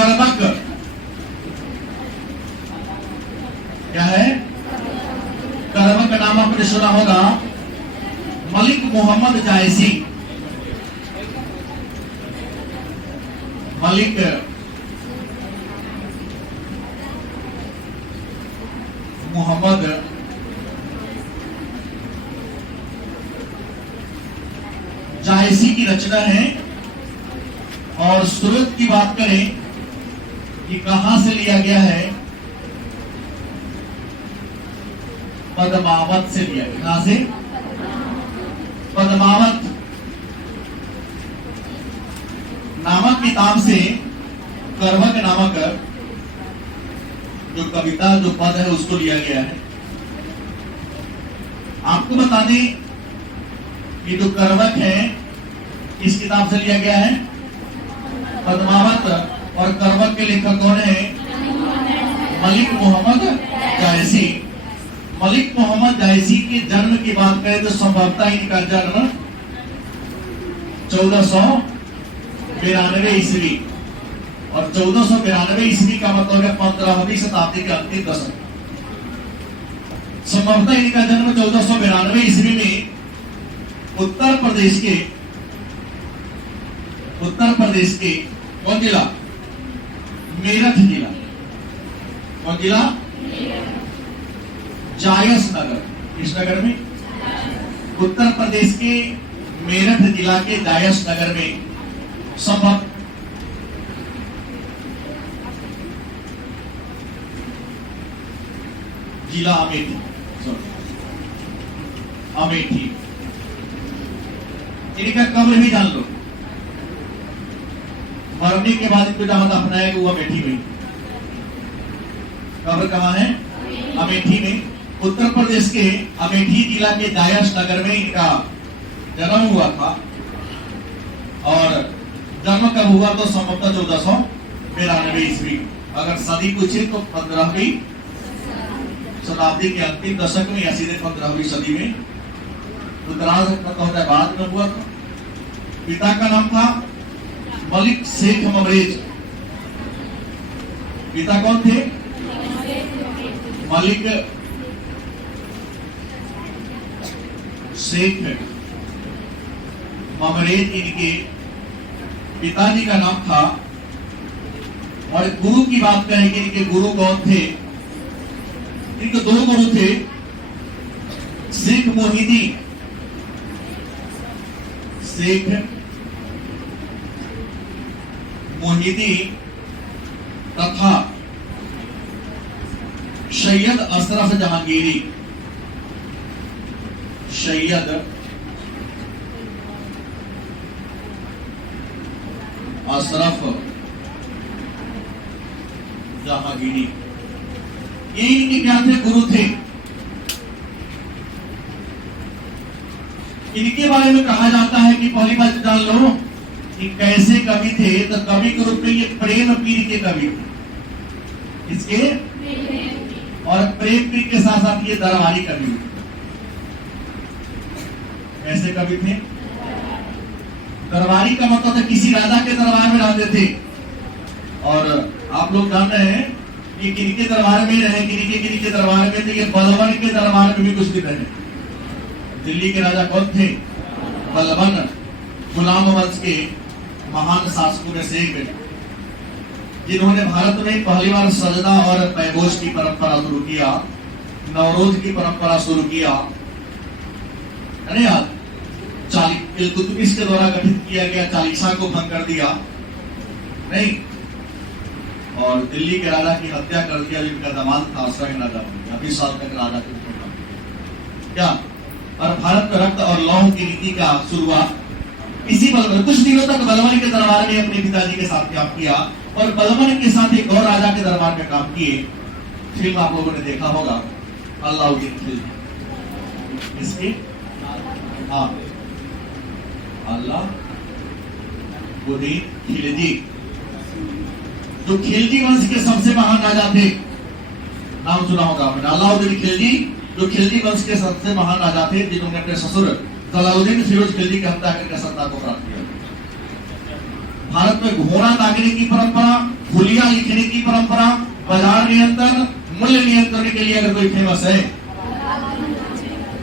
कर्मक क्या है? कर्मक नाम आपने सुना होगा, मलिक मोहम्मद जायसी। मलिक मोहम्मद जायसी की रचना है। और स्रोत की बात करें कि कहां से लिया गया है, पद्मावत से लिया गया। कहां से? पद्मावत नामक किताब से कर्मक नामक जो कविता, जो पद है, उसको लिया गया है। आपको बता दें कि जो कर्मक है किस किताब से लिया गया है? पद्मावत। और कर्मक के लेखक कौन है? मलिक मोहम्मद जायसी। मलिक मोहम्मद जायसी के जन्म की बात करें तो संभवतः इनका जन्म 1492 ईस्वी, और 1492 ईस्वी का मतलब है 15वीं शताब्दी के अंतिम दशक। संभवतः इनका जन्म 1492 ईस्वी में उत्तर प्रदेश के कौन जिला? मेरठ जिला। कौन जिला? जायस नगर। इस नगर में, उत्तर प्रदेश के मेरठ जिला के जायस नगर में संभव जिला अमेठी। इनका कब्र भी जान लो, मरने के बाद इनको जहां दफनाया हुआ अमेठी में। कब्र कहां है? अमेठी में। उत्तर प्रदेश के अमेठी जिला के जायस नगर में इनका जन्म हुआ था। और जन्म कब हुआ? तो संभवतः 1492 ईस्वी। अगर सदी पूछे तो 15वीं शताब्दी के अंतिम दशक में या सीधे 15वीं सदी में। उत्तरार्ध होता बाद में हुआ था। पिता का नाम था मलिक शेख ममरेज। पिता कौन थे? मलिक शेख ममरेज इनके पिताजी का नाम था। और गुरु की बात करें कि इनके गुरु कौन थे? इनके दो गुरु थे, शेख मोहिद्दीन, शेख मोहिद्दीन तथा सैयद अशरफ जहांगीरी। सैयद अशरफ जहांगीरी, ये इनके क्या थे? गुरु थे। इनके बारे में कहा जाता है कि पहली बात जान लो कि कैसे कवि थे। तो कवि के रूप में ये प्रेम पीर के कवि थे। इसके और प्रेम पीर के साथ साथ ये दरबारी कवि थे। कैसे कवि थे? दरबारी का मतलब था किसी राजा के दरबार में रहते थे। और आप लोग जान रहे हैं कि किनके दरबार में रहे, किनके दरबार में थे? ये बलबन के दरबार में भी कुछ दिन रहे। दिल्ली के राजा कौन थे? बलबन, गुलाम वंश के महान शासकों में से एक, जिन्होंने भारत में पहली बार सजदा और पैगोश की परंपरा शुरू किया, नवरोज की परंपरा शुरू किया। अरे यार, इल्तुतमिश के द्वारा गठित किया गया चालीसा को भंग कर दिया नहीं, और दिल्ली के राजा की हत्या कर दिया, जिनका दामाद था स्वयं राजा बन गया। 20 साल तक राजा के क्या। और भारत में रक्त और लौह की नीति का शुरुआत इसी बलबन। कुछ दिनों तक बलबन के दरबार में अपने पिताजी के साथ काम किया, और बलबन के साथ एक और राजा के दरबार में काम किए। फिल्म आप लोगों ने देखा होगा, अलाउद्दीन खिलजी। इसके अलाउद्दीन खिलजी, जो खिलजी वंश के सबसे महान राजा थे। नाम सुना होगा आपने, अलाउद्दीन खिलजी, जो खिलजी वंश के सबसे महान राजा थे, जिन्होंने अपने ससुर जलालुद्दीन फिरोज खिलजी की हत्या करके सत्ता को प्राप्त किया। भारत में घोड़ा दागने की परंपरा हुलिया लिखने की परंपरा, बाजार नियंत्रण, मूल्य नियंत्रण के लिए अगर कोई फेमस है,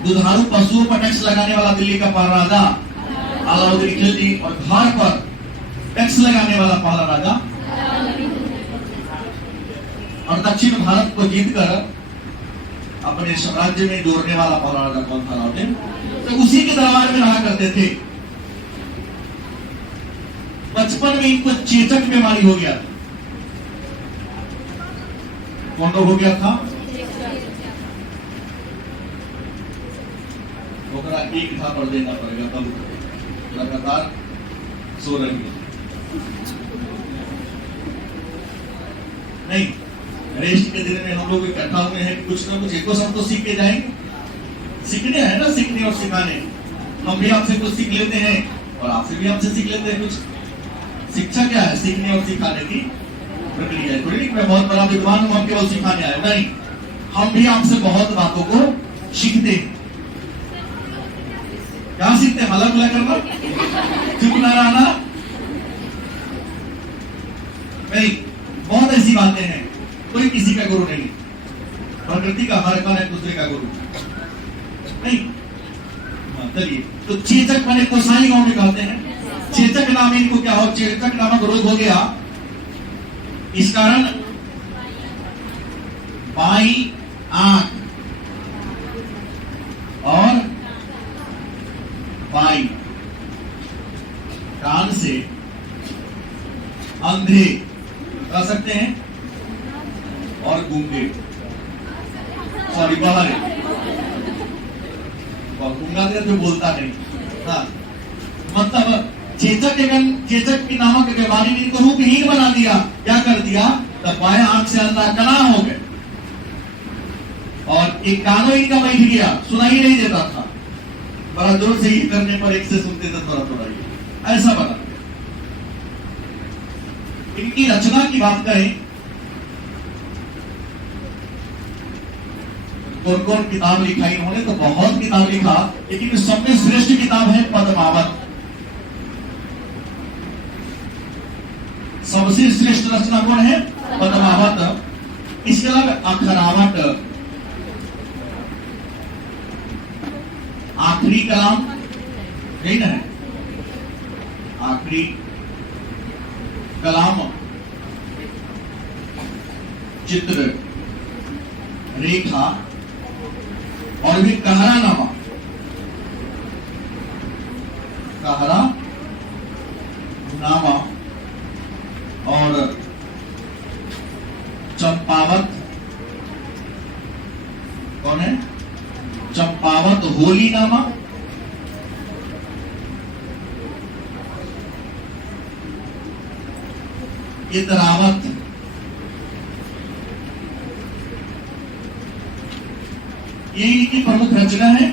दुधारू पशुओं पर टैक्स लगाने वाला दिल्ली का पहला राजा अलाउद्दीन खिलजी, और घर पर टैक्स लगाने वाला पहला राजा, और दक्षिण भारत को जीतकर अपने साम्राज्य में जोड़ने वाला पहला राजा कौन था? अलाउद्दीन। तो उसी के दरबार में रहा करते थे। बचपन में इनको चेचक बीमारी हो गया। कौन रोग हो गया था? ओकरा एक था पढ़ देना पड़ेगा, तब लगातार सो रही है नहीं। रेस्ट के दिन में हम लोग इकट्ठा हुए हैं कि कुछ ना कुछ एको सब तो सीख के जाएंगे। सीखने है ना, सीखने और सिखाने। हम भी आपसे कुछ सीख लेते हैं और आपसे भी आपसे सीख लेते हैं कुछ। शिक्षा क्या है? सीखने और सिखाने की प्रक्रिया है। थोड़ी मैं बहुत बड़ा विद्वान हूं, हम केवल सिखाने आए, नहीं। हम भी आपसे बहुत बातों को सीखते हैं। क्या सीखते हैं? हला गुला करना, चुप ना रहना, नहीं। बहुत ऐसी बातें हैं। कोई किसी का गुरु नहीं, प्रकृति का हर कौन एक दूसरे का गुरु नहीं। चलिए, तो चेचक माने कोसाई गांव में कहते हैं। चेचक नाम इनको क्या हो? चेचक नामक रोग हो गया। इस कारण बाई आंख और बाई कान से अंधे कह सकते हैं और गूंगे, सॉरी बाहर गूंगा तो बोलता नहीं। हाँ, मतलब चेचक की नामक बीमारी ने इनको रूपहीन बना दिया। क्या कर दिया? तब बाएं आंख से अंधा कना हो गए और एक कानों इनका बैठ गया, सुनाई नहीं देता था। बड़ा जोर से ही करने पर एक से सुनते थे थोड़ा थोड़ा ही, ऐसा बना। इनकी रचना की बात करें, कौन कौन किताब लिखा इन्होंने? तो बहुत किताब लिखा, लेकिन सबसे श्रेष्ठ किताब है पद्मावत। सबसे श्रेष्ठ रचना कौन है? पद्मावत। इसके अलावा अखरावट, आखिरी कलाम, यही ना है? आखिरी कलाम, चित्र रेखा, और भी कहरा नामा, कहरा नामा, और चंपावत। कौन है? चंपावत होली नामा, इतरावत, ये इनकी प्रमुख रचना है।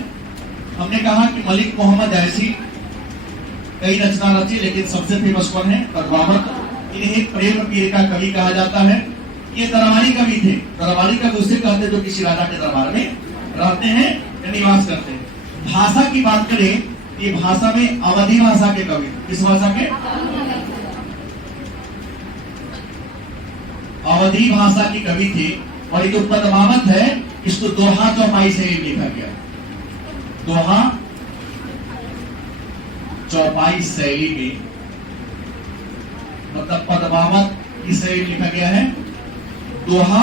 हमने कहा कि मलिक मोहम्मद ऐसी कई रचना रची, लेकिन सबसे फेमस कौन है? पद्मावत। इन्हें प्रेम पीर का कवि कहा जाता है। ये दरबारी कवि थे। दरबारी कवि उसे कहते जो किसी राजा के दरबार में रहते हैं या निवास करते हैं। भाषा की बात करें, ये भाषा में अवधी भाषा के कवि। किस भाषा के? अवधी भाषा की कवि थे। और ये जो पद्मावत है, इसको दोहा चौपाई से लिखा गया। दोहा चौपाई शैली में, मतलब पद्मावत की शैली लिखा गया है, दोहा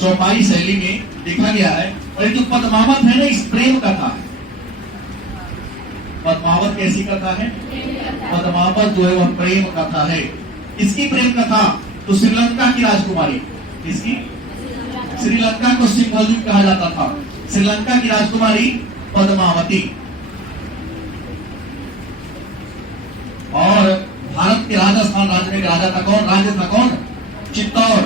चौपाई शैली में लिखा गया है। और ये जो पद्मावत है ना, इस प्रेम कथा है। पद्मावत कैसी कथा है? पद्मावत जो है वह प्रेम कथा है। इसकी प्रेम कथा तो श्रीलंका की राजकुमारी, इसकी श्रीलंका को सिंहलद्वीप कहा जाता था। श्रीलंका की राजकुमारी पद्मावती, और भारत के राजस्थान राज्य में राजा था कौन? राज्य था कौन? चित्तौड़।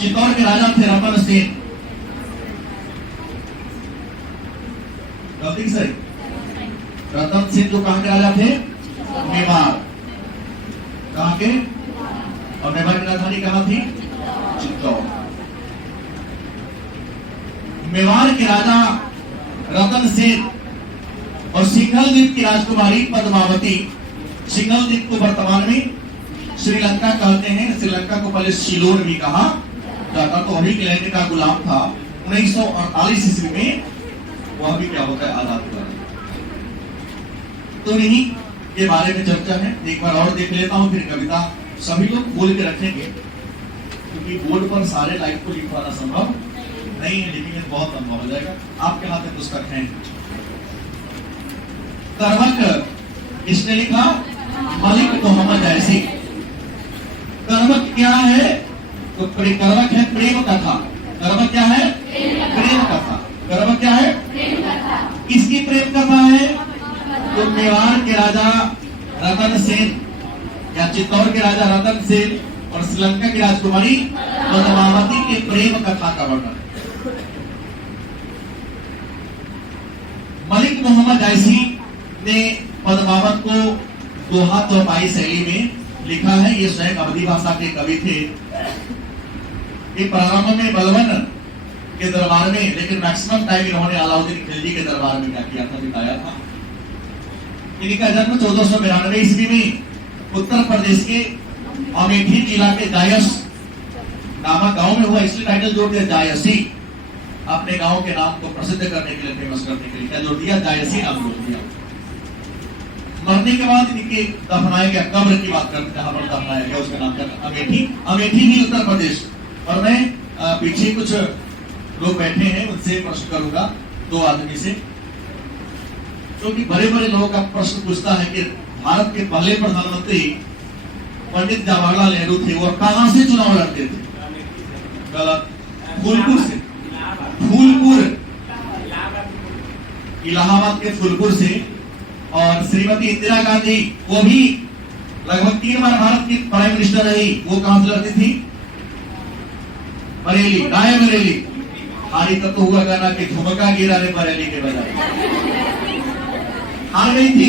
चित्तौड़ के राजा थे रतन सेन। गलती सही? रतन सेन जो कहां के राजा थे? मेवाड़। कहां के? और मेवाड़ की राजधानी कहां थी? चित्तौड़। मेवाड़ के राजा रतन सेन और सिंघल द्वीप की राजकुमारी पद्मावती। सिंघल द्वीप को वर्तमान में श्रीलंका कहते हैं, श्रीलंका को पहले सिलोन भी कहा जाता, तो अभी इंग्लैंड का गुलाम था। 1948 ईस्वी में वह भी क्या होता है, आजाद हुआ। तो इन्हीं के बारे में चर्चा है। एक बार और देख लेता हूं, फिर कविता सभी लोग खोल के रखेंगे, क्योंकि बोर्ड पर सारे लाइफ को लिख पाना संभव नहीं है, लेकिन बहुत लंबा हो जाएगा। आपके हाथ में पुस्तक है। कर्मक किसने लिखा? मलिक मोहम्मद जैसी। कर्मक क्या है? तो कर्मक है प्रेम कथा। कर्मक क्या है? प्रेम कथा। कर्मक क्या है? किसकी प्रेम कथा है? तो मेवाड़ के राजा रतन सेन या चित्तौड़ के राजा रतन सेन और श्रीलंका की राजकुमारी पद्मावती के प्रेम कथा का वर्णन। मलिक मोहम्मद जैसी ने पद्मावत को दोहा चौपाई शैली में लिखा है। ये स्वयं अवधी भाषा के कवि थे। ये प्रारंभ में बलवन के दरबार में, लेकिन मैक्सिमम टाइम इन्होंने अलाउद्दीन खिलजी के दरबार में क्या किया था, बिताया था। इनका जन्म 1492 ईस्वी में उत्तर प्रदेश के अमेठी जिला के जायस नामक गांव में हुआ। इसलिए टाइटल जोड़ दिया जायसी, अपने गांव के नाम को प्रसिद्ध करने के लिए, फेमस करने के लिए क्या जोड़ दिया, जायसी नाम जोड़ दिया। मरने के बाद इनके दफनाया गया, कब्र की बात करते हैं, जहां पर दफनाया गया उसका नाम क्या, अमेठी। अमेठी भी उत्तर प्रदेश। और मैं पीछे कुछ लोग बैठे हैं, उनसे प्रश्न करूंगा, दो आदमी से, क्योंकि बड़े बड़े लोगों का प्रश्न पूछता है कि भारत के पहले प्रधानमंत्री पंडित जवाहरलाल नेहरू थे, और कहां से चुनाव लड़ते थे? गलत, फूलपुर से। फूलपुर, इलाहाबाद के फूलपुर से। और श्रीमती इंदिरा गांधी, वो भी लगभग 3 बार भारत की प्राइम मिनिस्टर रही, वो कहां से लड़ती थी? बरेली, राय बरेली। हारी तब तो हुआ गाना कि झुमका गिरा रे बरेली के बजाय, हार गई थी।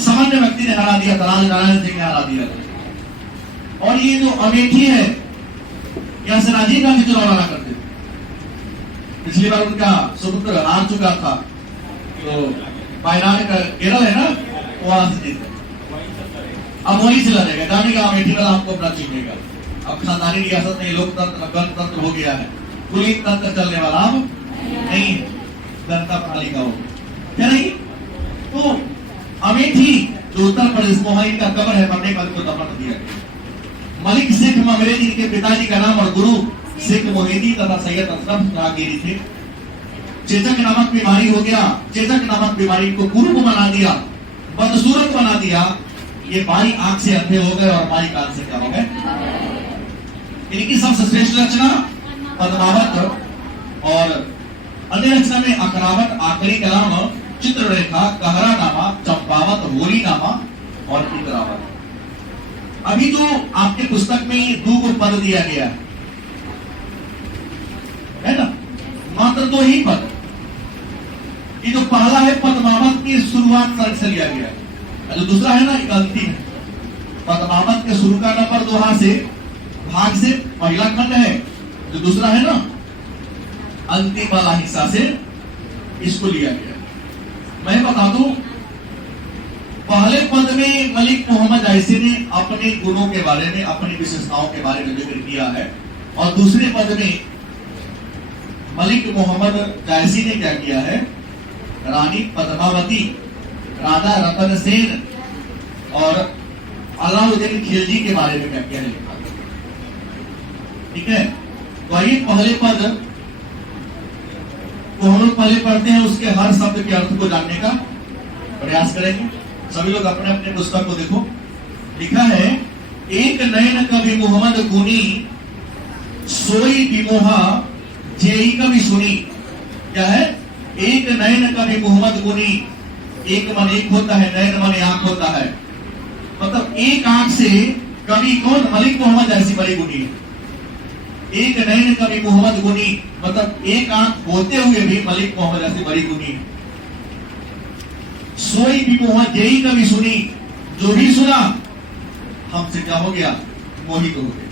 सामान्य व्यक्ति ने हरा दिया था, राजनारायण सिंह ने हरा दिया था। और ये जो अमेठी है, यहां से राजीव गांधी चुनाव लड़ा करते थे। पिछली बार उनका सुपुत्र हार चुका था, तो वायनाड का केरल है ना, वहां से जीते। अब वहीं से लड़ेगा, जानेगा अमेठी वाला हमको अपना चुनेगा। अब खानदानी रियासत में लोकतंत्र गणतंत्र हो गया है, पुलिस तंत्र चलने वाला अब नहीं, जनता प्रणाली का हो क्या नहीं। तो अमेठी जो उत्तर प्रदेश में वहीं का कब्र है, मरने का को दफन दिया गया। मलिक शेख ममरे जिनके पिताजी का नाम और गुरु शेख मोहिदी तथा सैयद अशरफ जहांगीरी थे। चेचक नामक बीमारी हो गया, चेचक नामक बीमारी को कुरूप बना दिया, बदसूरत बना दिया। ये बाई आंख से अंधे हो गए और बाई कान से क्या हो गए। इनकी सबसे श्रेष्ठ रचना पद्मावत, और अन्य रचना में अकरावत, आखिरी कलाम, चित्ररेखा, कहरानामा, चंपावत, होलीनामा और इंद्रावत। अभी जो आपके पुस्तक में 2 पद दिया गया है ना, मात्र 2 ही पद। ये जो पहला है पद्मावत की शुरुआत तर्क से लिया गया है, जो दूसरा है ना एक अंतिम है। पद्मावत के शुरू का नंबर दोहा से, भाग से पहला खंड है, जो दूसरा है ना अंतिम वाला हिस्सा से इसको लिया गया। मैं बता दूं, पहले पद में मलिक मोहम्मद जैसी ने अपने गुणों के बारे में, अपनी विशेषताओं के बारे में जिक्र किया है, और दूसरे पद में मलिक मोहम्मद जैसी ने क्या किया है, रानी पद्मावती, राजा रतन सेन और अलाउद्दीन खिलजी के बारे में क्या किया है, लिखा। ठीक है, तो आइए पहले पद को हम लोग पहले पढ़ते हैं, उसके हर शब्द के अर्थ को जानने का प्रयास करेंगे। सभी लोग अपने अपने पुस्तक को देखो। लिखा है, एक नयन कवि मोहम्मद गुनी, सोई विमोहा जेई कवि सुनी। क्या है? एक नयन कवि मोहम्मद गुनी। एक मन एक होता है, नयन मन आंख होता है। मतलब एक आंख से कवि कौन? मलिक मोहम्मद जैसी बड़ी गुनी। एक नयन कवि मोहम्मद गुनी, मतलब एक आंख होते हुए भी मलिक मोहम्मद जैसी बड़ी गुनी। सोई भी मोहम्मद जेई कवि सुनी, जो भी सुना हमसे क्या हो गया? मोहित हो गया।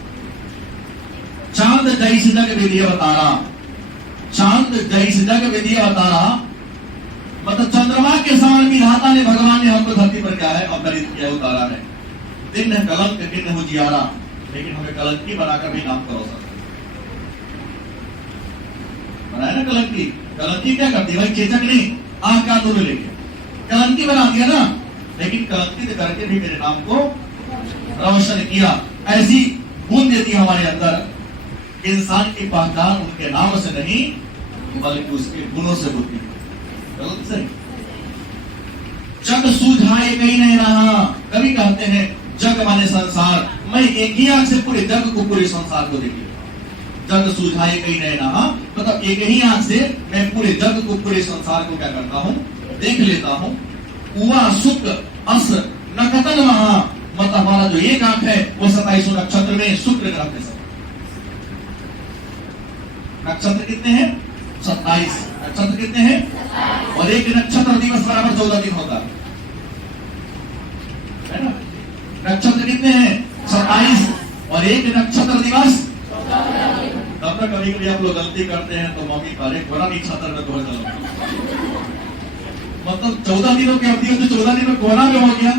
चांद जैसे जग विधिया बतारा, चांद जैसे जग विधिया बतारा, मतलब चंद्रमा के समान विधाता ने, भगवान ने हमको धरती पर क्या है अवतरित किया, उतारा है। दिन है कलंक किन्न उजियारा, लेकिन हमें कलंकी बनाकर भी नाम करो सकते बनाया ना कलंकी। कलंकी क्या करती है भाई? चेचक नहीं, आंख का दूर लेके कलंकी बना दिया ना, लेकिन कलंकित करके भी मेरे नाम को रोशन किया। ऐसी गुण देती है हमारे अंदर। इंसान की पहचान उनके नाम से नहीं बल्कि उसके गुणों से होती है। गलत से जग सूझाए कहीं नहीं रहा। कभी कहते हैं जग माने संसार, मैं एक ही आंख से पूरे जग को, पूरे संसार को देखी। जग सूझाए कहीं नहीं रहा मतलब एक ही आंख से मैं पूरे जग को, पूरे संसार को क्या करता हूँ? देख लेता हूँ। उवा सुख अस नकतन महा, मतलब हमारा जो एक आंख है वो 27 नक्षत्र में शुक्र ग्रह के समय। नक्षत्र कितने हैं? 27 नक्षत्र कितने हैं? और एक नक्षत्र दिवस बराबर 14 दिन होता है ना। नक्षत्र कितने हैं? 27 और एक नक्षत्र दिवस। तब तक कभी कभी आप लोग गलती करते हैं तो मम्मी करे बड़ा नक्षत्र में तो मतलब 14 दिनों की अवधि तो 14 दिन में कोना में हो गया,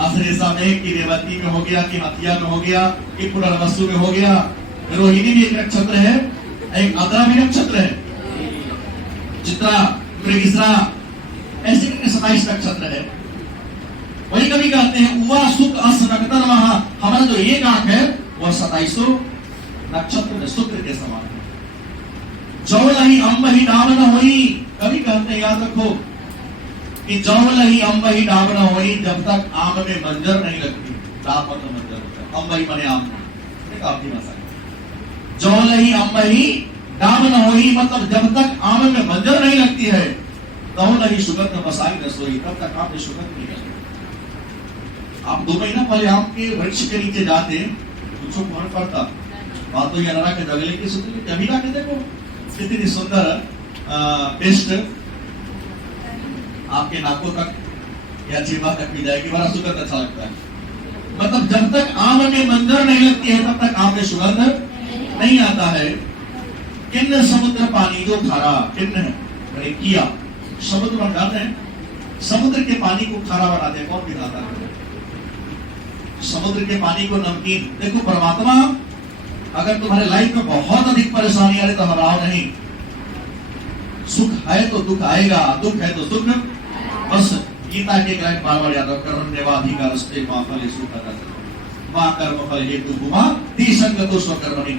आश्रेषा में, कि रेवती में हो गया, कि हथिया में हो गया, कि पुनर्वसु में हो गया। रोहिणी भी एक नक्षत्र है, एक आद्रा भी नक्षत्र है, चित्रा, मृगशिरा, ऐसे 27 नक्षत्र है। वही कभी कहते हैं उवा सुख अस नकतर महा, हमारा जो एक आंख है वह 27 नक्षत्र में शुक्र के समान है। जौल ही अम्ब ही नाम न होई, कभी कहते हैं याद रखो कि जौल ही अम्ब ही नाम न होई, जब तक आम में मंजर नहीं लगती। दापन में मंजर होता है, अम्ब ही मने आम, काफी मसा। जौल ही अम्ब ही नाम न होई मतलब जब तक आम में मंजर नहीं लगती है, तौल ही सुगंध बसाई न सोई, तब तक आम में सुगंध नहीं लगती। आप 2 महीना पहले आम के वृक्ष के नीचे जाते, कुछ मन पड़ता, बात तो यह के जगले की सुंदर कभी ला के देखो कितनी सुंदर पेस्ट आपके नाकों तक या जीवा तक भी जाएगी, बड़ा सुगंध अच्छा लगता है। मतलब जब तक आम में मंजर नहीं लगती है तब तक आम में सुगंध नहीं आता है। किन्न समुद्र पानी जो खारा, किन्न है किया, समुद्र बनाते हैं, समुद्र के पानी को खारा बनाते हैं, कौन पिलाता है? समुद्र के पानी को नमकीन। देखो परमात्मा, अगर तुम्हारे लाइफ में बहुत अधिक परेशानी आ रही तो घबराओ नहीं। सुख है तो दुख आएगा, दुख है तो सुख। बस गीता के ग्रंथ बार-बार याद रखो, कर्मण्येवाधिकार अस्ते मा फले सुखदा मा कर्म फल हेतु भूमा ती संगतो स्वकर्मणि।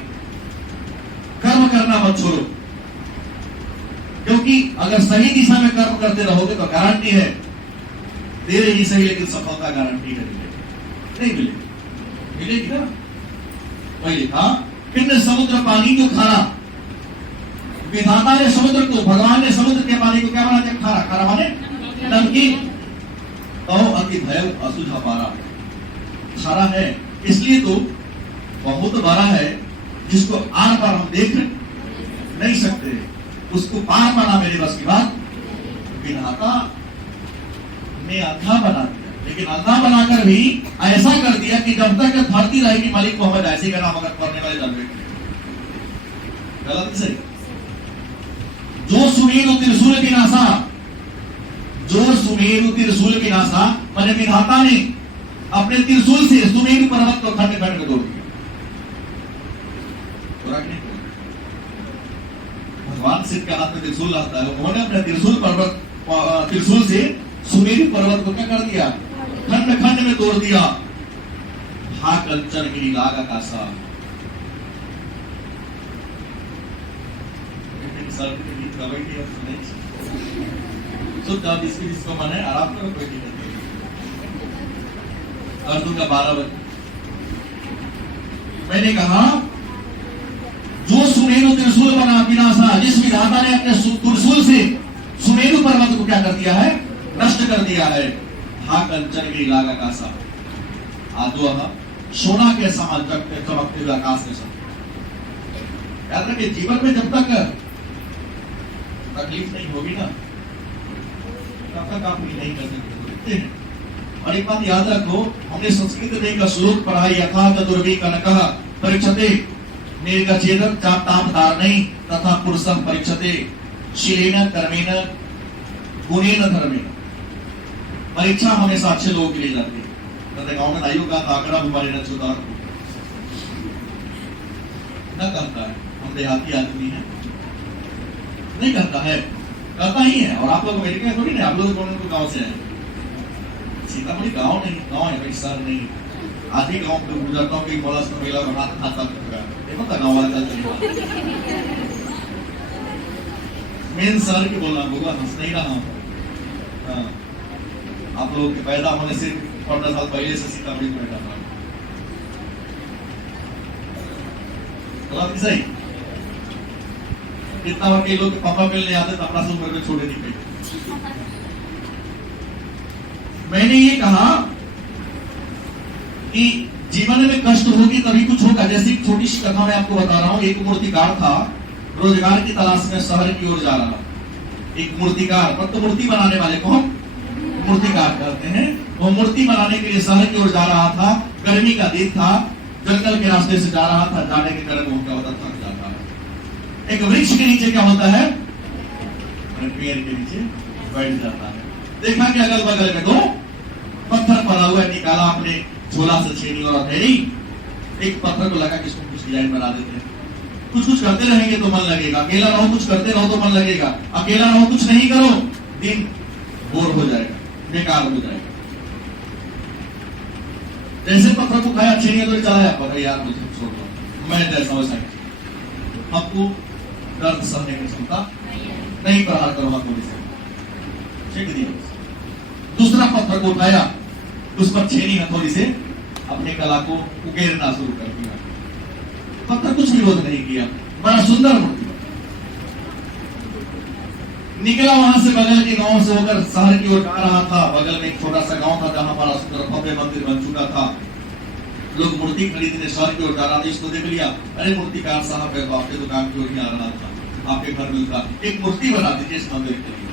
कर्म करना मत छोड़ो, क्योंकि अगर सही दिशा में कर्म करते रहोगे तो गारंटी है, देर ही सही लेकिन सफलता गारंटी है, नहीं मिलेगी, मिलेगी ना। वही लिखा किन्न समुद्र पानी जो खारा, विधाता ने समुद्र को, भगवान ने समुद्र के पानी को क्या बना दिया? खारा। खारा माने नमकीन। तो अति भय असुझा पारा, खारा है इसलिए तो बहुत बड़ा है, जिसको आर पार हम देख नहीं सकते, उसको पार पाना मेरे बस की बात। विधाता ने अंधा बना दिया, लेकिन अंधा बनाकर भी ऐसा कर दिया कि जब तक धरती रहेगी मलिक मोहम्मद ऐसी का नाम अगर पढ़ने वाले जानते। गलत से जो सुमेरु त्रिशूल विनाशा, जो सुमेरु त्रिशूल विनाशा मैंने विधाता ने अपने त्रिशूल से सुमेरु पर्वत को खंड खंड में तोड़ दिया। भगवान शिव के हाथ में त्रिशूल आता है, उन्होंने अपने त्रिशूल पर्वत, त्रिशूल से सुमेरु पर्वत को क्या कर दिया? खंड खंड में तोड़ दिया। हा कंचन गिरी लागा कासा, जिसको मन है आराम करो, कोई दिक्कत नहीं। अर्जुन का 12 बजे मैंने कहा जो सुमेरु त्रिशूल बना विनाशा, जिस विधाता ने अपने त्रिशूल से सुमेरु पर्वत को क्या कर दिया है? नष्ट कर दिया है। हा कंचन गिरी लागा कासा, आदो सोना के समान चमकते हुए आकाश के समान। याद रखिए, जीवन में जब तक तकलीफ नहीं होगी ना, तब तक आप नहीं कर सकते हैं। और एक बात याद रखो, हमने संस्कृत में का श्लोक पढ़ा, यथा चतुर्वी कनकः परीक्षते निर्गच्छेदं तापदारणैः तथा पुरुषं परीक्षते शीलेन कर्मेण गुणेन धर्मेण। परीक्षा हमेशा अच्छे लोगों के लिए जाती है, कहते गांव में नाइयों का आंकड़ा बीमारी न छुदा न करता है। हम देहाती आदमी हैं, नहीं करता है, करता ही है। और आप लोग अमेरिका थोड़ी ना, आप लोग कौन गाँव से हैं? सीतामढ़ी गाँव नहीं, गाँव है भाई, शहर नहीं। आज भी गाँव पे गुजरता हूँ, कहीं बोला मेला खाता देखो तो गाँव वाला चल मेन शहर के बोलना होगा, हंस नहीं रहा हूँ। आप लोगों के पैदा होने से 15 साल पहले से सीतामढ़ी में बैठा था। सही कितना बार के लोग पापा मिलने आते तो अपना सुन में छोड़े नहीं गए। मैंने ये कहा कि जीवन में कष्ट होगी तभी कुछ होगा। जैसी छोटी सी कथा मैं आपको बता रहा हूँ। एक मूर्तिकार था, रोजगार की तलाश में शहर की ओर जा रहा। एक मूर्तिकार, पर तो मूर्ति बनाने वाले को हम मूर्तिकार कहते हैं। वो मूर्ति बनाने के लिए शहर की ओर जा रहा था। गर्मी का दिन था, जंगल के रास्ते से जा रहा था। जाने के कारण वो क्या होता थक जाता है। एक वृक्ष के नीचे क्या होता है, पेड़ के नीचे बैठ जाता है। देखा कि अगल बगल में दो पत्थर पड़ा हुआ है, निकाला अपने झोला से छेनी और हथेली। एक पत्थर को लगा कि इसको कुछ डिजाइन बना देते हैं। कुछ कुछ करते रहेंगे तो मन लगेगा। अकेला रहो, कुछ करते रहो तो मन लगेगा। अकेला रहो, कुछ नहीं करो, दिन बोर हो जाएगा, बेकार हो जाएगा। जैसे पत्थर को खाया, छेनी तो चलाया, पर यार मुझे छोड़ दो, मैं जैसा वैसा। आपको दर्द सहने की क्षमता नहीं, प्रहार करो थोड़ी से छेक दिया। दूसरा पत्थर को उठाया, उस पर छेनी हथौड़ी से अपने कला को उकेरना शुरू कर दिया। पत्थर कुछ विरोध नहीं किया, बड़ा सुंदर मूर्ति। निकला वहां से, बगल के गांव से होकर शहर की ओर जा रहा था। बगल में एक छोटा सा गांव था जहां बड़ा सुंदर भव्य मंदिर बन चुका था। लोग मूर्ति खरीदने शहर की ओर जा रहा था। इसको देख लिया, अरे मूर्तिकार साहब है, तो आपके दुकान की ओर ही आ रहा था, आपके घर मिलता, एक मूर्ति बना दीजिए इस मंदिर के लिए।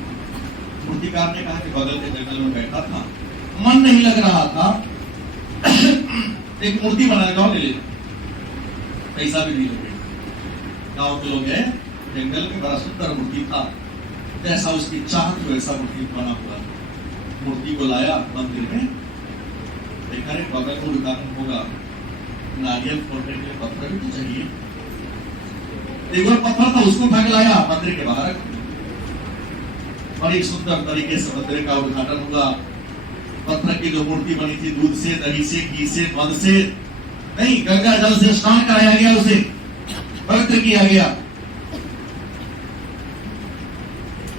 मूर्तिकार ने कहा कि बगल के जंगल में बैठा था, मन नहीं लग रहा था, एक मूर्ति बना गाँव ले लेते, पैसा भी नहीं लगे। गाँव के लोग गए, जंगल में बड़ा सुंदर मूर्ति था, जैसा उसकी चाहत वैसा मूर्ति बना हुआ। मूर्ति को लाया मंदिर में, देखा रे बगल में दुकान होगा, नारियल फोड़ने के लिए पत्थर भी तो चाहिए। एक और पत्थर था, उसको उठा के लाया, मंदिर के बाहर बड़ी सुंदर तरीके से मंदिर का उद्घाटन हुआ। पत्थर की जो मूर्ति बनी थी, दूध से, दही से, घी से, मध से नहीं, गंगा जल से स्नान कराया गया, उसे पवित्र किया गया।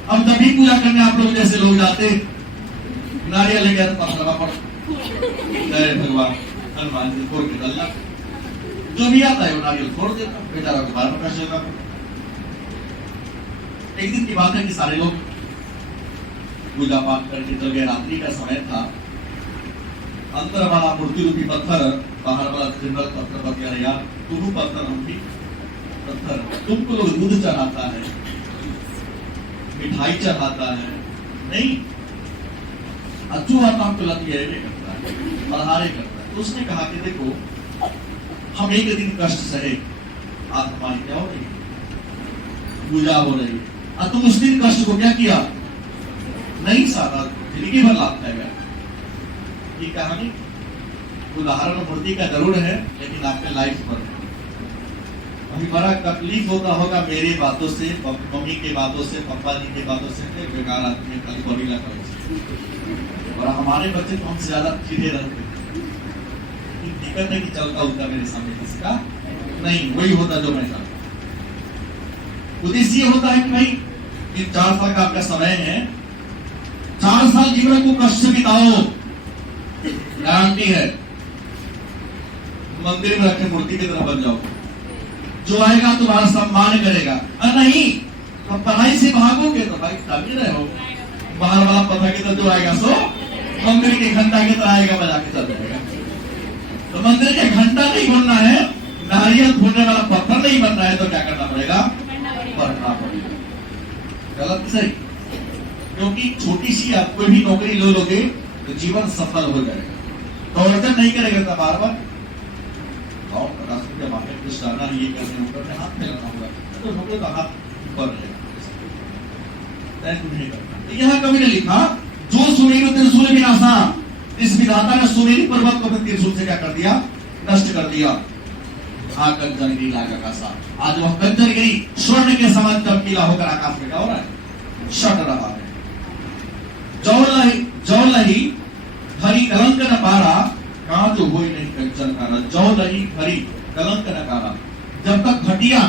अब जब भी पूजा करने आप लोग जैसे लोग जाते, नारियल ले गया पत्थर पर, जय भगवान हनुमान जी फोड़ के डालना, जो भी आता है वो नारियल फोड़ देता, बेचारा को बाहर में कैसे होगा। एक दिन की बात है कि सारे लोग पूजा पाठ करके चल गए। रात्रि का समय था। अंदर वाला मूर्ति रूपी पत्थर, बाहर वाला सिंबल पत्थर बन गया। यार तुम पत्थर, हम भी पत्थर, तुमको लोग दूध चढ़ाता है, मिठाई चढ़ाता है, नहीं अचूहा आपको लग गया करता है, पलहारे करता है। तो उसने कहा कि देखो, हम एक दिन कष्ट सहे, आज हमारी क्या हो रही है, पूजा हो रही है, और तुम उस दिन कष्ट को क्या किया, नहीं सारा जिंदगी भर लाभ है। ये कहानी उदाहरण मूर्ति का जरूर है, लेकिन आपके लाइफ पर अभी बड़ा तकलीफ होता होगा मेरी बातों से, मम्मी की बातों से, पापा जी की बातों से, बेकार आदमी खाली बड़ी लगा। और हमारे बच्चे तो हमसे ज्यादा सीधे रहते हैं, दिक्कत है कि चलता उलता मेरे सामने किसी का नहीं, वही होता जो मैं चाहता। उद्देश्य होता है कि भाई इन 4 साल का आपका समय है, 4 साल जीवन को कष्ट से बिताओ, गारंटी है। मंदिर में रखे मूर्ति की तरह बन जाओ, जो आएगा तुम्हारा सम्मान करेगा। और नहीं तो पढ़ाई से भागोगे तो भाई तभी रहे हो, बाहर वाला पता की तरह जो आएगा सो मंदिर के घंटा की तरह आएगा, बजा के चल जाएगा। तो मंदिर के घंटा नहीं बनना है, नारियल फोड़ने वाला पत्थर नहीं बनना है, तो क्या करना पड़ेगा, पढ़ना पड़ेगा। गलत सही, क्योंकि छोटी सी आप कोई भी नौकरी ले लोगे तो जीवन सफल हो जाएगा। दौड़कर नहीं करेगा तो बार बार कुछ करना, ये करने ऊपर हाथ फैलाना होगा, तो नौकरी का हाथ ऊपर रहेगा, नहीं करना। तो यहाँ कवि ने लिखा, जो सुनी त्रिशूल विनाशा, इस विधाता ने सुमेरी पर्वत को अपने त्रिशूल से क्या कर दिया? नष्ट कर दिया। कंचनगिरी लागा का सा, आज वह कंचनगिरी स्वर्ण के समान चमकीला होकर आकाश में क्या हो रहा है? छट रहा है। जौलही हरी कलंक न पारा, कहां तो हो नहीं कंचन कारा। जौलही हरी कलंक न कारा, जब तक घटिया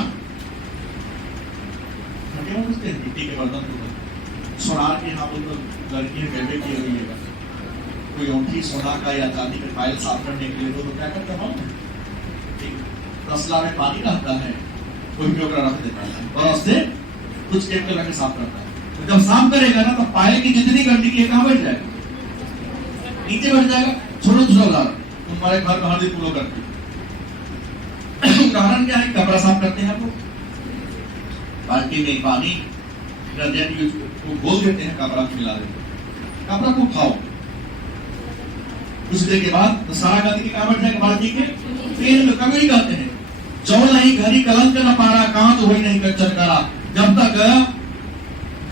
पूछते हैं मिट्टी के बर्तन को सोनार के यहाँ बोल तो लड़की ने बेबे की हुई है, कोई औंठी सोना का या चांदी के फाइल साफ करने के लिए तो क्या करता है? तसला में पानी रहता है, कोई भी रख देता है और उससे कुछ केमिकल लगा के साफ करता है। तो जब साफ करेगा ना तो पायल की जितनी गंदगी है कहाँ बैठ जाएगा? नीचे बैठ जाएगा। छोड़ो दूसरा उदाहरण, तुम्हारे घर में हर दिन पुलो करते उदाहरण क्या है? कपड़ा साफ करते हैं आपको, बाल्टी में पानी डिटर्जेंट को घोल देते हैं, कपड़ा मिला देते हैं, कपड़ा को उठाओ, कुछ देर के बाद तो सारा गंदगी कहाँ बैठ जाएगा? बाल्टी के पेड़ में। कभी कहते हैं जौलही घरी कलंक न पारा, कहां तो वही नहीं कंचन कारा। जब तक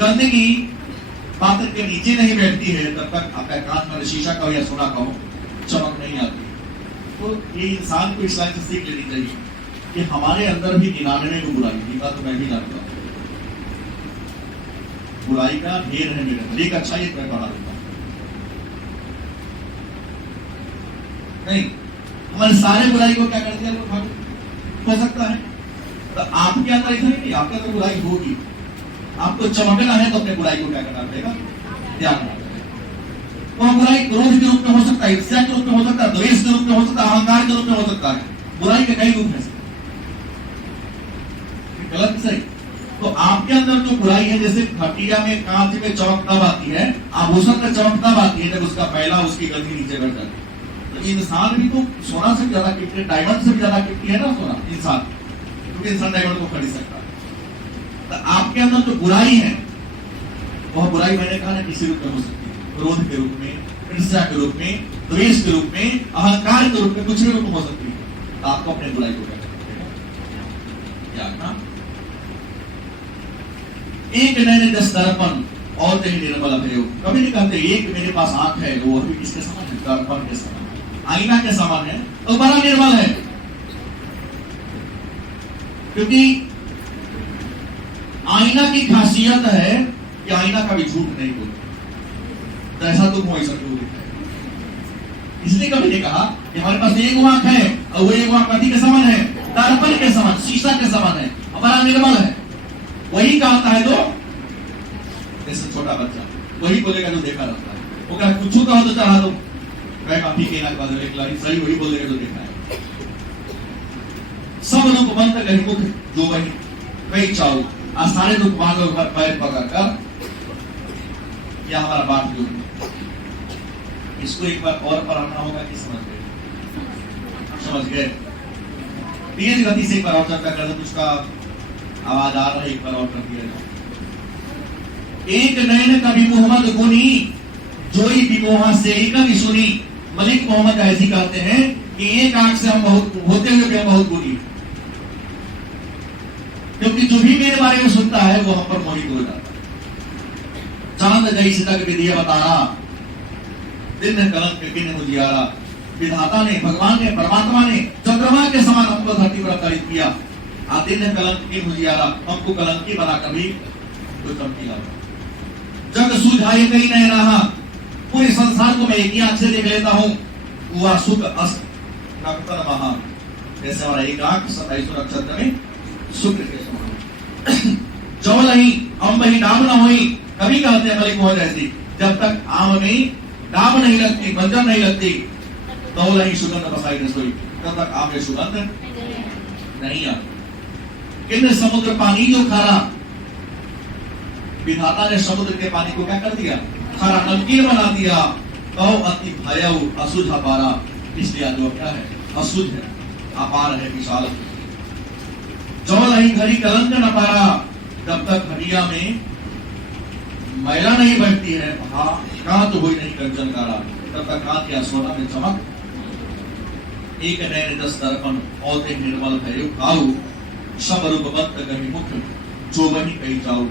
गंदगी पात्र के नीचे नहीं बैठती है तब तक आपका कांच में शीशा का या सोना का हो चमक नहीं आती। तो ये इंसान को इस लाइन से सीख लेनी चाहिए कि हमारे अंदर भी 99 को बुराई थी, तो मैं भी जानता हूं बुराई का ढेर है मेरे अंदर, एक अच्छाई एक मैं बढ़ा देता हूं। नहीं, हमारे सारे बुराई को क्या करते हैं? हो सकता है तो आपके अंदर ऐसा नहीं, आपके अंदर बुराई होगी, आपको चमकना है तो अपने बुराई को क्या करना पड़ेगा? ध्यान रखना पड़ेगा। वह बुराई क्रोध के रूप में हो सकता है, ईर्ष्या के रूप में हो सकता है, द्वेष के रूप में हो सकता है, अहंकार के रूप में हो सकता है। बुराई के कई रूप हैं, गलत सही। तो आपके अंदर जो बुराई है, जैसे खटिया में कांच में चमक तब आती है, आभूषण में चमक तब आती है जब उसका पहला उसकी गति नीचे बैठ जाती है। तो इंसान भी तो सोना से ज्यादा कीमती है, डायमंड से भी ज्यादा कीमती है ना सोना इंसान, क्योंकि इंसान डायमंड को खरीद सकता है। तो आपके अंदर जो बुराई है वह बुराई मैंने कहा ना किसी रूप में हो सकती है, क्रोध के रूप में, ईर्ष्या के रूप में, द्वेष के रूप में, अहंकार के रूप में, कुछ भी रूप में हो सकती है। तो आपको अपने बुराई को क्या करना? एक नैने दस दर्पण और कहीं निर्मल अभय। कभी नहीं कहते एक मेरे पास आंख है, वो भी किसके समान है? दर्पण के समान, आईना के समान है, तो बड़ा निर्मल है। क्योंकि आईना की खासियत है कि आईना कभी झूठ नहीं बोलता, जैसा तुम वैसा क्यों दिखता है। इसलिए कभी नहीं कहा कि हमारे पास एक आंख है और वो एक आंख कथी के समान है? दर्पण के समान, शीशा के समान है, हमारा निर्मल है। वही कहता है तो जैसे छोटा बच्चा वही बोलेगा जो देखा रहता है। वो क्या कुछ कहो तो चढ़ा दो, मैं काफी कहना के बाद एक लाइन सही वही बोलेगा जो देखा है। सब लोग बंद कहीं मुख जो वही कई चाहो आ सारे लोग मांगो पैर पकड़ कर या हमारा बात जो इसको एक बार और पढ़ना होगा कि समझ गए? तेज गति से एक बार और चर्चा कर दो, उसका आवाज आ रहा है, एक बार और कर दिया जाए। एक नैन कभी मोहम्मद गुनी, जोई विमोहा से ही कभी सुनी। मलिक मोहम्मद ऐसी कहते हैं कि एक आंख से हम बहुत होते हुए भी हम बहुत गुनी, क्योंकि जो भी मेरे बारे में सुनता है वो हम पर मोहित हो जाता है। चांद जैसी तक विधिया बताना, दिन कलंक किन मुजियारा। विधाता ने, भगवान ने, परमात्मा ने चंद्रमा के समान हमको धरती पर अवतरित किया। दिन कलंक की मुजियारा, हमको कलंकी बनाकर भी तो चमकीला। जग सुझाए कहीं नहीं रहा, पूरे संसार को मैं एक ही आंख से देख लेता हूँ। हुआ सुख अस्त नक्तर महा, जैसे हमारा एक आंख 27 नक्षत्र में शुक्र के समान। जौलही अम्बही डाम न हुई, कभी कहते हैं मलिक मोहम्मद ऐसी, जब तक आम में डाम नहीं लगती, बंजर नहीं लगती, तौलही सुगंध बसाई रसोई, तब तक आम में सुगंध नहीं आती। किंतु समुद्र पानी जो खारा, विधाता ने समुद्र के पानी को क्या कर दिया? खारा, नमकीन बना दिया। तो अति भयउ असुझ अपारा, इसलिए जो क्या है? असुझ है, अपार है, विशाल। जौलही घड़ी कलंक न पारा, जब तक घड़िया में मैला नहीं बैठती है, कहां तो हुई नहीं कंचन कारा, तब तक हाथ या सोना में चमक। एक नैन दस दर्पण और निर्मल भय काऊ, सब रूपवंत कहीं मुख जो वही कही जाओ।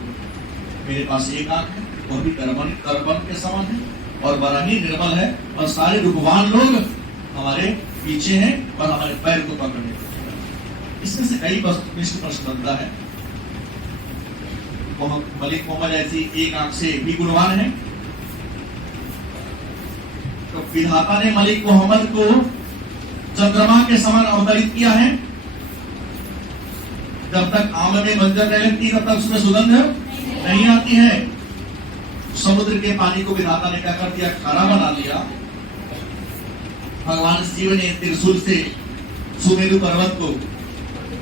मेरे पास एक आंख है, वह भी दर्पण के समान है, और बड़ा ही निर्मल है, और सारे रूपवान लोग हमारे पीछे हैं और हमारे पैर को पकड़ने। इसमें से कई प्रश्न बनता है, मलिक मोहम्मद ऐसी एक आंख से भी गुणवान है? तो विधाता ने मलिक मोहम्मद को चंद्रमा के समान अवतरित किया है। जब तक आम में बंजर नहीं लगती तब तक उसमें सुगंध नहीं आती है। समुद्र के पानी को विधाता ने क्या कर दिया? खारा बना दिया। भगवान शिव ने त्रिशूल से सुमेरु पर्वत को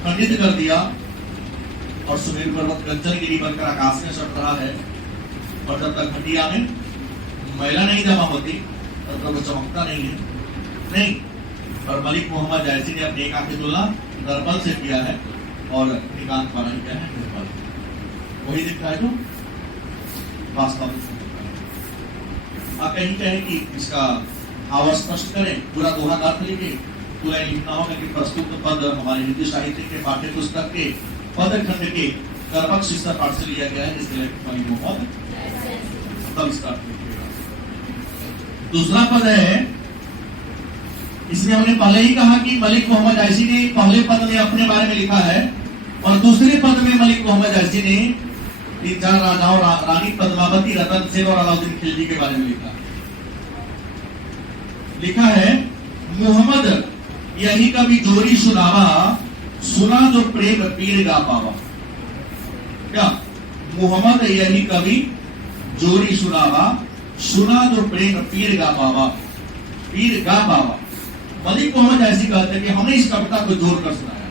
खंडित कर दिया, और सुमेरु पर्वत गंजनगिरी बनकर आकाश में चढ़ रहा है। और जब तक हड्डियां में मैला नहीं जमा होती तब तक वो चमकता नहीं है। नहीं, और मलिक मोहम्मद जैसी ने अपनी एक आंख की तुलना दर्पण से किया है, और एक आंख वाला क्या है? निर्मल। वही दिखता है जो वास्तव में। आप कहीं कहें कि इसका भाव स्पष्ट करें, पूरा दोहा का अर्थ लिखे, पूरा लिखना होगा कि प्रस्तुत पद हमारे हिंदी साहित्य के पाठ्य पुस्तक के पद खंड के कर्मक शिष्य पाठ से लिया गया है, जिसके मलिक मोहम्मद तब इसका अर्थ लिखिएगा। दूसरा पद है, इसमें हमने पहले ही कहा कि मलिक मोहम्मद ऐसी ने पहले पद में अपने बारे में लिखा है, और दूसरे पद में मलिक मोहम्मद ऐसी ने 3-4 राजाओं, रानी पद्मावती, रतन सेन और अलाउद्दीन खिलजी के बारे में लिखा है। मोहम्मद यही कभी जोरी सुनावा, सुना जो प्रेम पीर गा पावा। क्या? मोहम्मद यही कभी जोरी सुनावा, सुना जो प्रेम पीर गा पावा। पीर गा पावा। मलिक मोहम्मद ऐसी कहते हैं कि हमने इस कविता को जोड़ कर सुनाया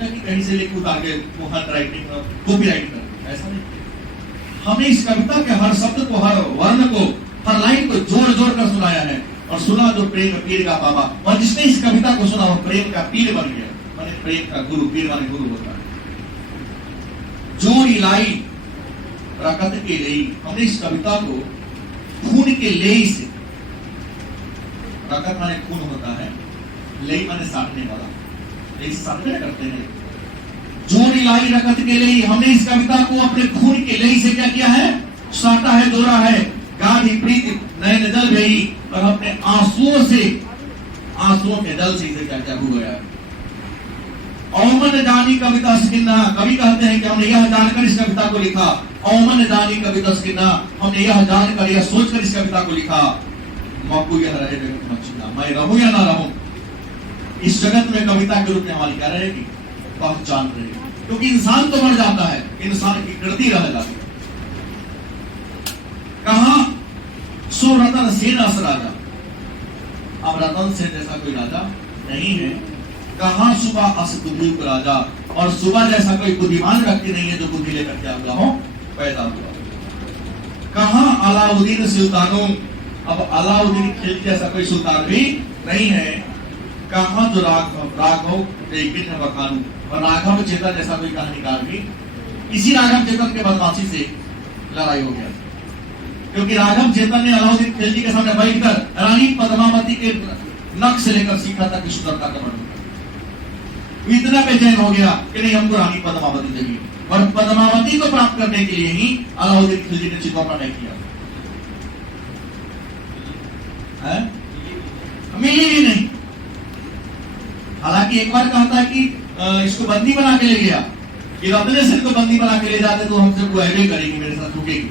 है, कहीं से लिख उतार के हैंड राइटिंग कॉपी राइट कर, ऐसा नहीं। हमने इस कविता के हर शब्द को, हर वर्ण को, हर लाइन को जोड़ जोड़ कर सुनाया है। और सुना जो प्रेम पीर का बाबा, और जिसने इस कविता को सुना वो प्रेम का पीर बन गया, माने प्रेम का गुरु। पीर माने गुरु होता है। जोड़ी लाई रकत के लेई, हमने इस कविता को खून के लेई से, रकत माने खून होता है, लेई माने साटने वाला, लेई साटने करते हैं। जोड़ी लाई रकत के लेई, हमने इस कविता को अपने खून के लेई से क्या किया है? साटा है, जोड़ा है। गाढ़ी प्रीति नयन जल गई, और अपने आंसुओं से, आंसुओं के जल से इसे क्या क्या हो गया। औमन जानी कविता स्किन्ना, कवि कहते हैं कि हमने यह जानकर इस कविता को लिखा। औमन जानी कविता स्किन्ना, हमने यह जानकर, यह सोचकर इस कविता को लिखा। मौकू यह रहे जगत मचना, मैं रहूं या ना रहूं, इस जगत में कविता के रूप में हमारी क्या रहेगी? पहचान रहेगी। क्योंकि इंसान तो मर जाता है, इंसान की कृति रह जाती है। कहा सो रतन सेन अस राजा, अब रतन सेन जैसा कोई राजा नहीं है। कहा सुबह अस बुद्धियुक्त राजा, और सुबह जैसा कोई बुद्धिमान व्यक्ति नहीं है जो बुद्धि लेकर क्या हुआ हो, पैदा हुआ। कहा अलाउद्दीन सुल्तानों, अब अलाउद्दीन खिलजी जैसा कोई सुल्तान भी नहीं है। कहा जो राघव लेकिन बखानू, और राघव चेतन जैसा कोई कहानीकार भी, इसी राघव चेतन के बदमाशी से लड़ाई हो गया, क्योंकि राघव चेतन ने अलाउद्दीन खिलजी के सामने बैठकर रानी पद्मावती के नख से लेकर सीखा था कि सुंदरता का वर्णन। इतना बेचैन हो गया कि नहीं, हमको रानी पद्मावती चाहिए, और पद्मावती को प्राप्त करने के लिए ही अलाउद्दीन खिलजी ने चितौरा तय किया। मिली भी नहीं। हालांकि एक बार कहता है कि इसको बंदी बना के ले गया, कि रत्ने सेन को बंदी बना के ले जाते तो हमसे वो ऐसे करेगी, मेरे साथ रुकेगी।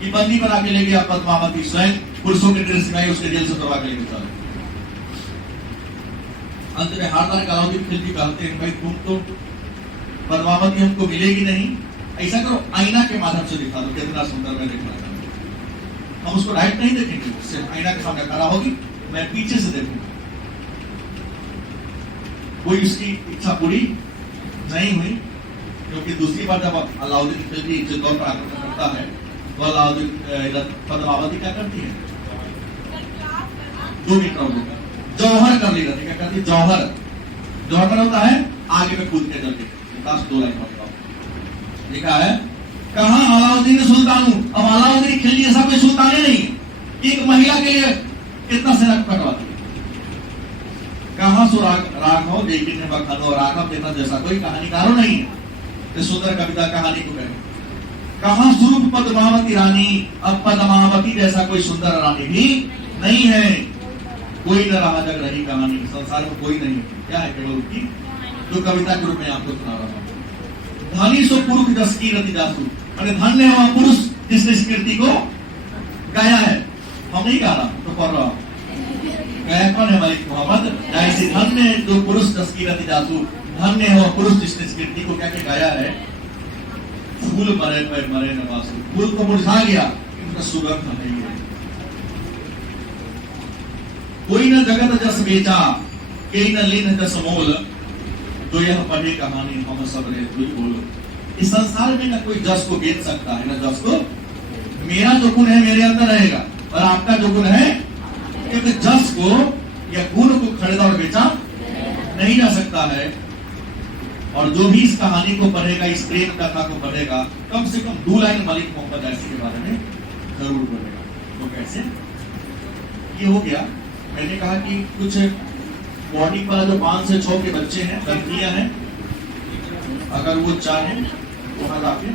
कि बंदी बना के ले गया पद्मावती, स्वयं पुरुषों के ड्रेस में उसके जेल से उतरवा के लेके चले। अंत में हारदार अलाउद्दीन खिलजी कहते हैं, भाई तुम तो पद्मावती हमको मिलेगी नहीं, ऐसा करो आईना के माध्यम से दिखा दो कितना सुंदर मैं देखना चाहता हूं। हम उसको डायरेक्ट नहीं देखेंगे, उससे आईना के सामने खड़ा होगी, मैं पीछे से देखूंगा। कोई उसकी इच्छा पूरी नहीं हुई, क्योंकि दूसरी बार जब अलाउद्दीन खिलजी चित्तौड़ पर आक्रमण करता है तो अलाउद्दीन पद्मावती क्या करती है? 2 मीटर जौहर कर ली रहती, क्या करती? जौहर। जौहर होता है आगे में कूद के जल्दी 2 लाइन लिखा है। कहा अलाउद्दीन सुल्तानू, अब अलाउद्दीन खिलजी ऐसा कोई सुल्तान ही नहीं, एक महिला के लिए कितना सेना कटवाती। कहा सो राघव लेकिन बखानो, राघव चेतन जैसा कोई कहानीकारों नहीं है। तो सुंदर कविता कहानी को कहें, कहां स्वरूप पद्मावती रानी, अब पद्मावती जैसा कोई सुंदर रानी भी नहीं है। कोई न रहा जग रही कहानी, संसार में कोई नहीं। क्या है केवल उसकी, जो कविता के रूप में आपको सुना रहा हूं। धनी सो पुरुष जस की रति जासु, मैंने धन्य है वह पुरुष जिसने इस कृति को गाया है। हम नहीं गा रहा तो पढ़ रहा हूं। गाया कौन है? मलिक मोहम्मद। ऐसे धन्य है जो पुरुष जस की रति जासु, धन्य है वह पुरुष जिसने इस कृति को क्या क्या गाया है। फूल मरे पे मरे न वासु, फूल को मुरझा गया, उनका सुगंध नहीं है। कोई न जगत जस बेचा, कई न लीन जस मोल, जो यह पढ़े कहानी हम सब रे तुझ बोलो। इस संसार में न कोई जस को बेच सकता है, न जस को। मेरा जो गुण है मेरे अंदर रहेगा, और आपका जो गुण है, क्योंकि जस को या गुण को खरीदा और बेचा नहीं जा सकता है। और जो भी इस कहानी को पढ़ेगा, इस प्रेम कथा को पढ़ेगा, कम से कम 2 लाइन मलिक मोहम्मद ऐसी के बारे में जरूर पढ़ेगा। तो कैसे ये हो गया? मैंने कहा कि कुछ मॉर्निंग वाला जो 5 से 6 के बच्चे हैं, लड़कियां हैं, अगर वो चाहें वहां जाके